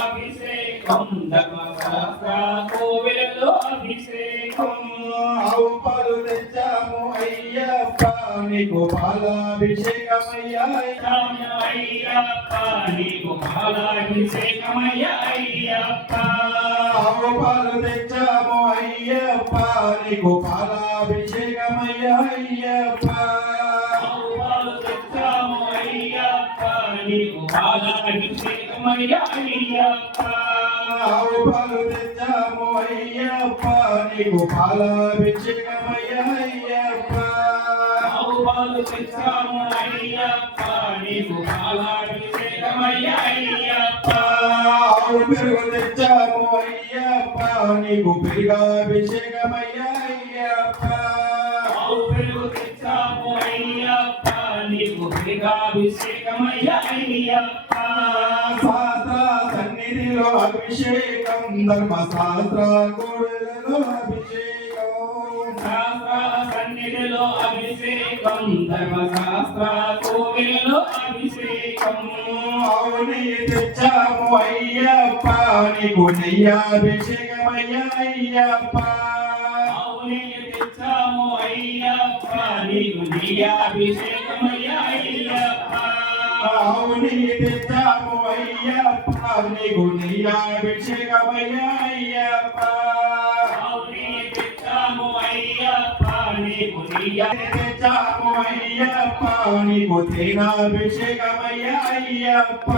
అభిషేకం ధర్మశాస్త్ర కోవెలలో అభిషేకం ఆవు పాలు తెచ్చాము అయ్యప్ప నీకు పాలాభిషేకమయ్యా అయ్యప్ప నీకు పాలాభిషేకమయ్యా అయ్యప్ప ఆవు పాలు తెచ్చాము అయ్యప్ప నీకు పాలాభిషేకమయ్యా అయ్యప్ప నీకు పాలాభిషేకమయ్యా అయ్యప్ప ఆవు పాలు తెచ్చాము అయ్యప్ప నీకు పాలాభిషేకమయ్యా అయ్యప్ప ఆవు పాలు తెచ్చాము అయ్యప్ప నీకు పాలాభిషేకమయ్యా అయ్యప్ప ఆవు పెరుగు తెచ్చాము అయ్యప్ప నీకు పెరుగాభిషేకమయ్యా అయ్యప్ప ఆవు పెరుగు తెచ్చాము అయ్యప్ప నీకు పెరుగాభిషేకమయ్యా అయ్యప్ప శాస్త్ర సన్నిధిలో అభిషేకం ధర్మశాస్త్ర కోవెలలో అభిషేకం శాస్త్ర సన్నిధిలో అభిషేకం ధర్మశాస్త్ర కోవెలలో అభిషేకం అవుని తెచ్చాము అయ్యప్ప నీకు నెయ్యాభిషేకమయ్యా అయ్యప్ప అవుని తెచ్చాము అయ్యప్ప నీకు నెయ్యాభిషేకమయ్యా అయ్యప్ప అవుని తెచ్చాము అయ్యప్ప నీకు నెయ్యాభిషేకమయ్యా అయ్యప్ప అవుని తెచ్చాము అయ్యప్ప నీకు తెచ్చాము అయ్యప్ప నీకు తేనాభిషేకమయ్యా అయ్యప్ప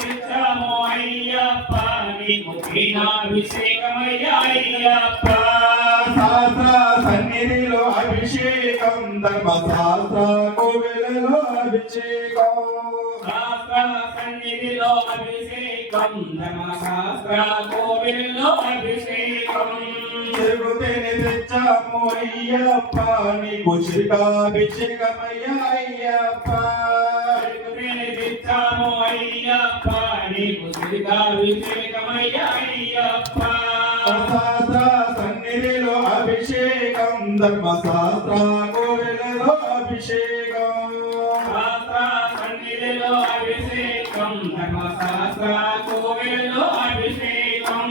తెచ్చాము అయ్యప్ప నీకు తేనాభిషేకమయ్యా అయ్యప్ప శాస్త్ర సన్నిధిలో అభిషేకం ధర్మశాస్త్ర కోవెలలో అభిషేకం శాస్త్ర సన్నిధిలో అభిషేకం ధర్మశాస్త్ర కోవెలలో అభిషేకం తిరుగుతేనే తెచ్చాము అయ్యప్ప నీకు శ్రీకాభిషేకమయ్యా అయ్యప్ప తెచ్చాము అయ్యప్ప నీకు శ్రీకాభిషేకమయ్యా అయ్యప్ప శాస్త్ర సన్నిధిలో అభిషేకం ధర్మశాస్త్ర కోవెలలో అభిషేకం శాస్త్ర సన్నిధిలో అభిషేకం ధర్మశాస్త్ర కోవెలలో అభిషేకం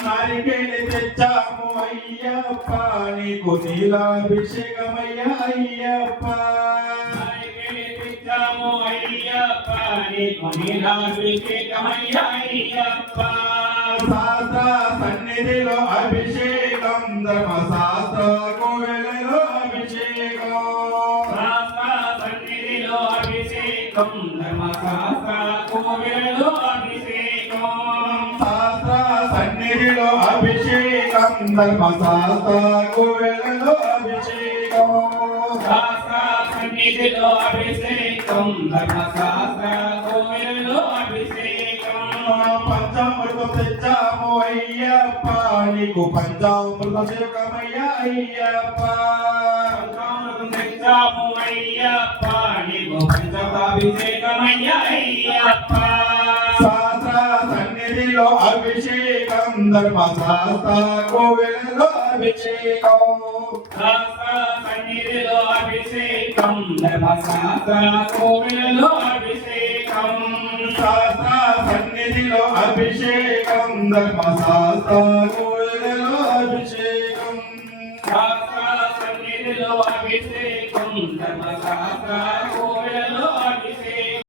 నారికేళి తెచ్చాము అయ్యప్ప నీకు నీలాభిషేకమయ్యా అయ్యప్ప తెచ్చాము అయ్యప్ప నీకు నీలాభిషేకమయ్యా అయ్యప్ప శాస్త్ర సన్నిధిలో అభిషేకం ధర్మశాస్త్ర కోవెలలో అభిషేకం శాస్త్ర సన్నిధిలో అభిషేకం ధర్మశాస్త్ర కోవెలలో అభిషేకం శాస్త్ర సన్నిధిలో అభిషేకం ధర్మశాస్త్ర కోవెలలో అభిషేకం శాస్త్ర సన్నిధిలో అభిషేకం ధర్మశాస్త్ర కోవెలలో అభిషేకం పంచామృతం తెచ్చాము అయ్యప్ప నీకు పంచామృతమయ్యా అయ్యప్ప పంచామృతం తెచ్చాము అయ్యప్ప నీకు పంచామృతాభిషేకమయ్యా అయ్యప్ప శాస్త్ర సన్నిధిలో అభిషేకం ధర్మశాస్త్ర కోవెలలో అభిషేకం శాస్త్ర సన్నిధిలో అభిషేకం ధర్మశాస్త్ర కోవెలలో అభిషేకం శాస్త్ర సన్నిధిలో అభిషేకం ధర్మశాస్త్ర